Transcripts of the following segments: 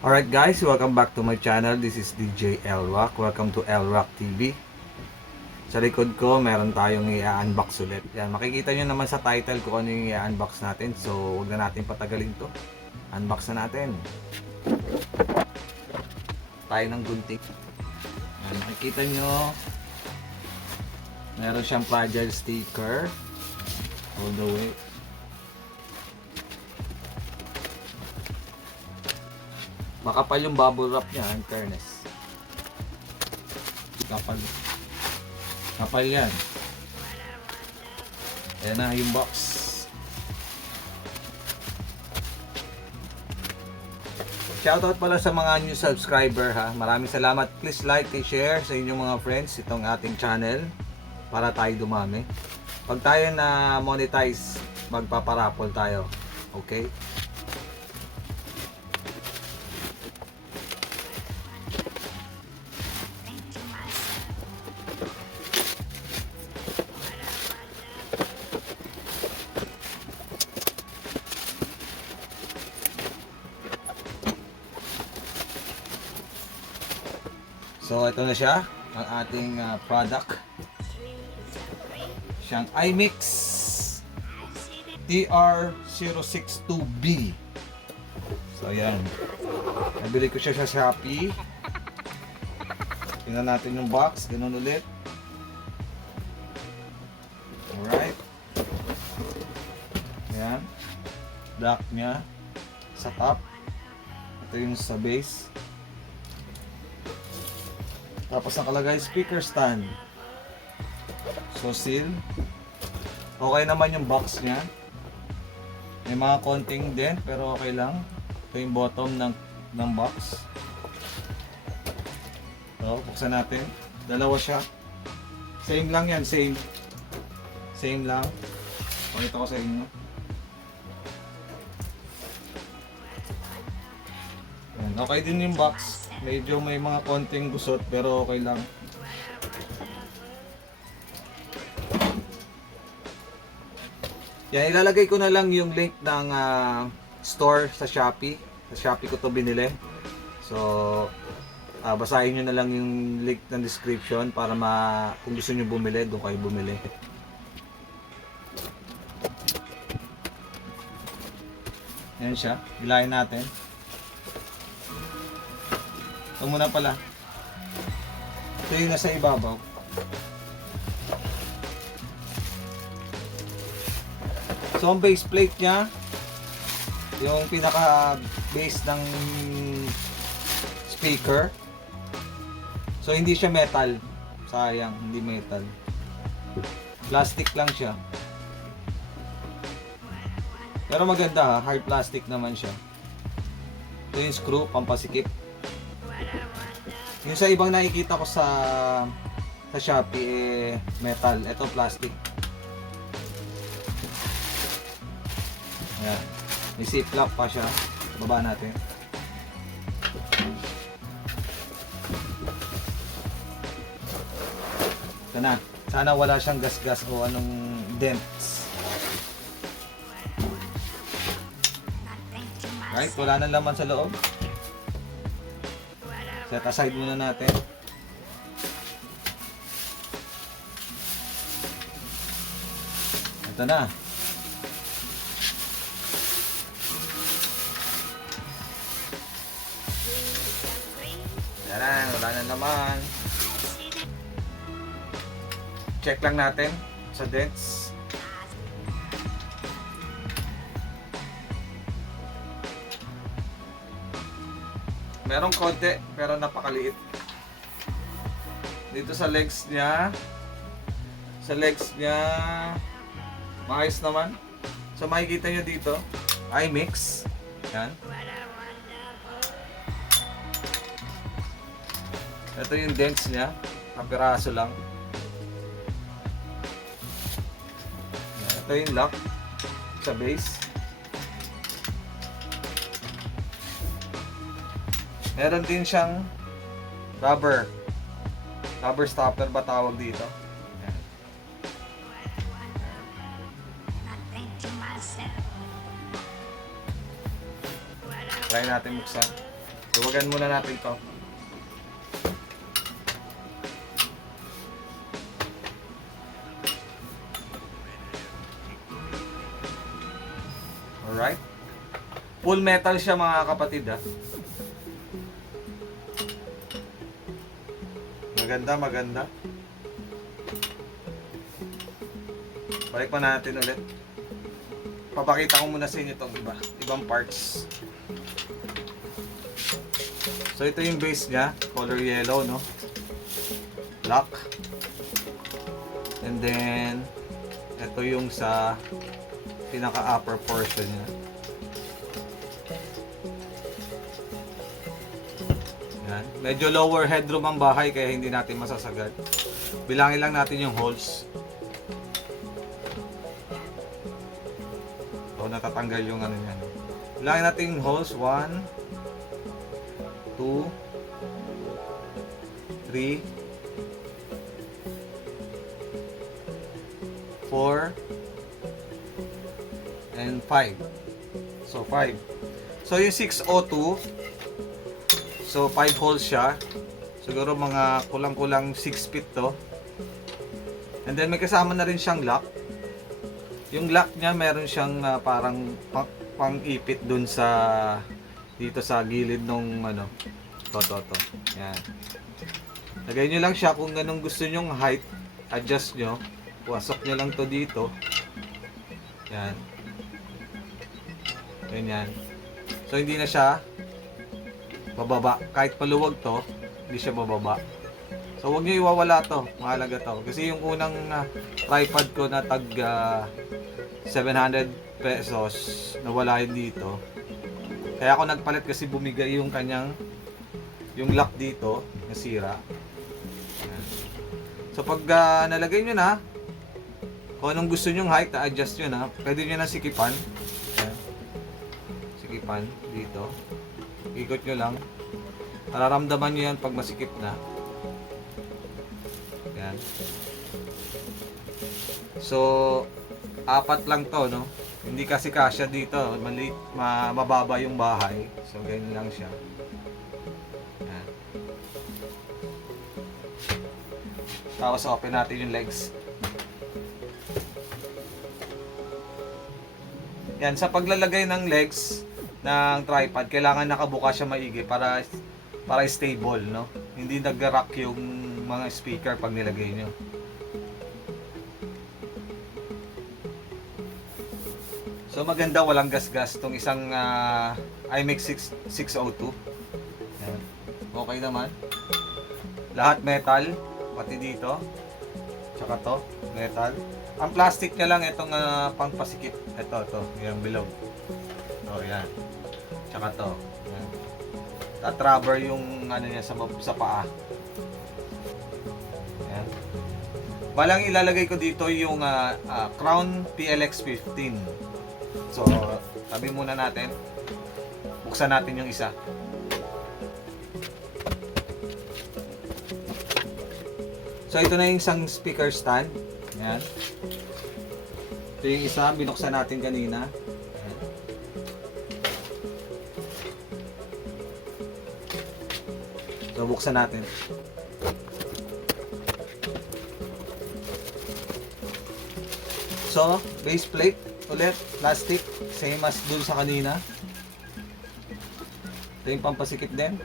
Alright guys, welcome back to my channel. This is DJ Elrock. Welcome to Elrock TV. Sa likod ko, meron tayong i-unbox ulit. Yan, makikita nyo naman sa title kung ano yung i-unbox natin. So, huwag na natin patagalin to. Unbox na natin. Tayo ng gunting. Yan, makikita nyo, meron siyang fragile sticker. All the way. Makapal yung bubble wrap niya, in fairness. Kapal yan. Ayan na yung box. Shoutout pala sa mga new subscriber ha. Maraming salamat. Please like and share sa inyong mga friends itong ating channel para tayo dumami. Pag tayo na monetize, magpaparapol tayo. Okay? So ito na siya, ang ating product. Siyang iMix TR062B. So ayan. Nabili ko siya sa Shopee. Tingnan natin yung box, ganun ulit. Alright. Ayan. Black niya sa top. Ito yung sa base. Tapos nakalagay speaker stand. So seal. Okay naman yung box niya. May mga konting dent pero okay lang. Ito yung bottom ng box. So buksan natin. Dalawa siya. Same lang yan, same. Same lang. Pakita ko sa inyo. Ayan, okay din yung box. Medyo may mga konting gusot pero okay lang. Yan, ilalagay ko na lang yung link ng store sa Shopee. Sa Shopee ko to binili. So, basahin nyo na lang yung link ng description para kung gusto nyo bumili, doon kayo bumili. Yan siya. Bilahin natin. Ito muna pala. Ito yung nasa ibabaw. So ang base plate niya, yung pinaka base ng speaker. So hindi siya metal. Sayang, hindi metal. Plastic lang siya. Pero maganda ha, hard plastic naman siya. Ito yung screw, pampasikip. Yung sa ibang nakikita ko sa Shopee metal, ito plastic. Ayan. May ziplock pa siya. Baba natin. Ito na. Sana wala siyang gas-gas o anong dents. Right, wala nang laman sa loob. Set aside muna natin. Ito na. Yan, wala na naman. Check lang natin sa dents. Merong konti pero napakaliit. Dito sa legs niya, maayos naman. So makikita nyo dito, iMix. Yan. Ito yung dents niya, kapiraso lang. Yan. Ito yung lock sa base. Meron din siyang rubber stopper ba tawag dito. Try natin buksan. Tawagan muna natin to. Alright. Full metal siya mga kapatid ha. Maganda, maganda. Balik pa natin ulit. Papakita ko muna sa inyo itong ibang parts. So ito yung base niya, color yellow, no? Black. And then ito yung sa pinaka upper portion niya. Yan. Medyo lower headroom ang bahay kaya hindi natin masasagad. Bilangin lang natin yung holes. So natatanggal yung ano niyan. Bilangin natin yung holes. 1 2 3 4 and 5. So 5. So yung 602, so 5 holes siya. Siguro mga kulang-kulang 6 feet to. And then may kasama na rin siyang lock. Yung lock niya meron siyang parang pang-ipit dun sa dito sa gilid nung ano, to. Yan. Lagay nyo lang siya kung ganun gusto nyong height, adjust nyo. Wasok nyo lang to dito. Yan. Ganyan. So hindi na siya bababa. Kahit paluwag to, hindi siya bababa. So huwag nyo iwawala to. Mahalaga to. Kasi yung unang tripod ko na tag 700 pesos, nawala yun dito. Kaya ako nagpalit kasi bumigay yung kanyang yung lock dito, nasira. Yan. So pag nalagay nyo na, kung anong gusto nyong height, adjust nyo na. Pwede nyo na sikipan. Yan. Sikipan dito. Ikot nyo lang. Nararamdaman nyo yan pag masikip na. Yan. So, 4 lang to, no? Hindi kasi kasya dito. Maliit, mababa yung bahay. So, ganyan lang siya. Yan. Tapos, open natin yung legs. Yan, sa paglalagay ng legs ng tripod, kailangan nakabuka siya maigi para stable, no? Hindi nag-rock yung mga speaker pag nilagay nyo. So maganda, walang gas-gas tong isang IMX 602. Yan. Okay naman. Lahat metal, pati dito. Tsaka to, metal. Ang plastic niya lang itong pangpasikip. Ito, yung bilog. So, yan. Tsaka to. Yan. Rubber yung ano niya sa paa. Yan. Balang ilalagay ko dito yung Crown PLX 15. So, tabi muna natin. Buksan natin yung isa. So, ito na yung isang speaker stand. Yan. Ito yung isa, binuksan natin kanina. Yan. So, buksan natin. So, base plate ulit, plastic, same as dun sa kanina. Ito yung pampasikip din.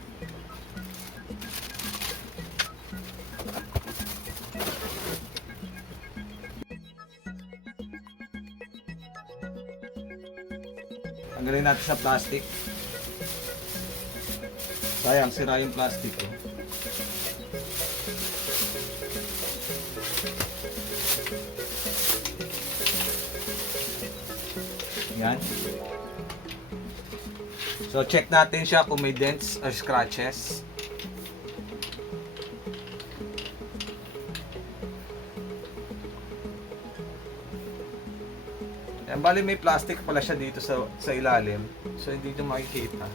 Tanggalin natin sa plastic. Sayang, sira yung plastic. Yan. So check natin siya kung may dents or scratches. Yan, bali may plastic pala siya dito sa ilalim. So hindi nyo makikita.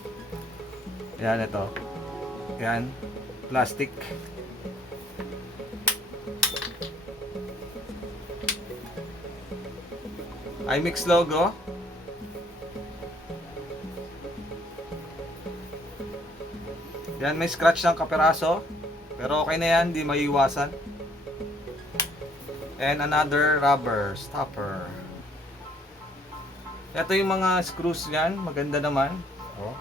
Yan, ito. Yan, plastic. IMX logo. Yan, may scratch ng kaperaso. Pero okay na yan, di maiiwasan. And another rubber stopper. Ito yung mga screws yan, maganda naman. Oh.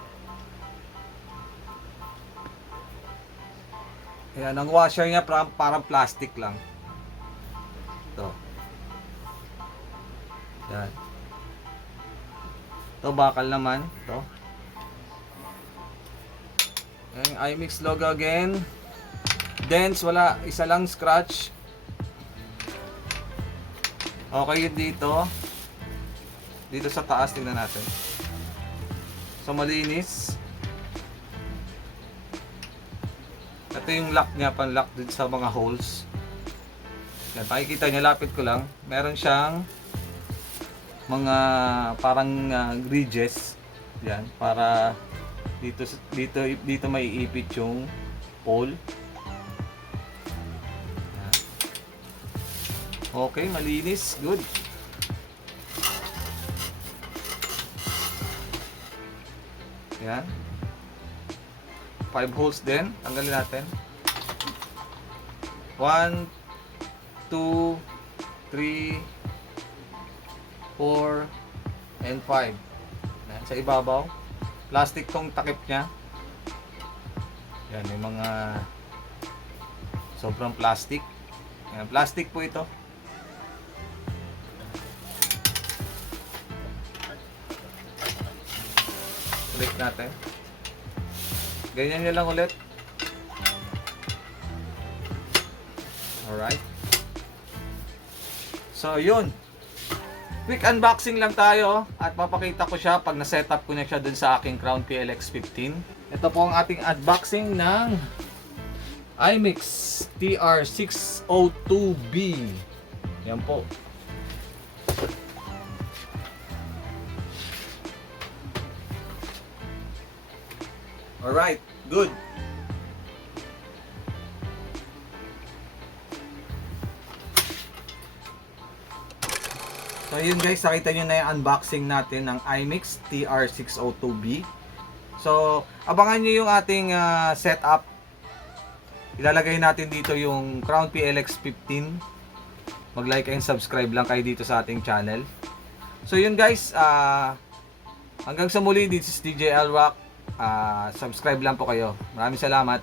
Ayan, ang washer niya parang plastic lang. Ito. Yan. Ito, bakal naman. Ito. Ayan, iMix logo again. Dents, wala. Isa lang scratch. Okay yun dito. Dito sa taas, tingnan natin. So, malinis. Ito yung lock niya, pan-lock dun sa mga holes. Yan, makikita niyo, lapit ko lang. Meron siyang mga parang ridges. Yan, para dito maiipit yung pole. Yan. Okay, malinis, good. Yan. 5 holes din. Tanggalin natin. 1, 2, 3, 4, and 5. Yan, sa ibabaw. Plastic tong takip niya. Yan, may mga sobrang plastic. Yan, plastic po ito. Ulit natin. Ganyan nyo lang ulit. Alright. So, yun. Quick unboxing lang tayo at papakita ko siya pag na-setup ko na siya dun sa aking Crown PLX15. Ito po ang ating unboxing ng iMix TR602B. Yan po. Alright, good. So yun guys, nakita nyo na yung unboxing natin ng iMix TR602B. So, abangan nyo yung ating setup. Ilalagay natin dito yung Crown PLX15. Mag-like and subscribe lang kayo dito sa ating channel. So yun guys, hanggang sa muli, this is DJ L Rock. Subscribe lang po kayo. Maraming salamat.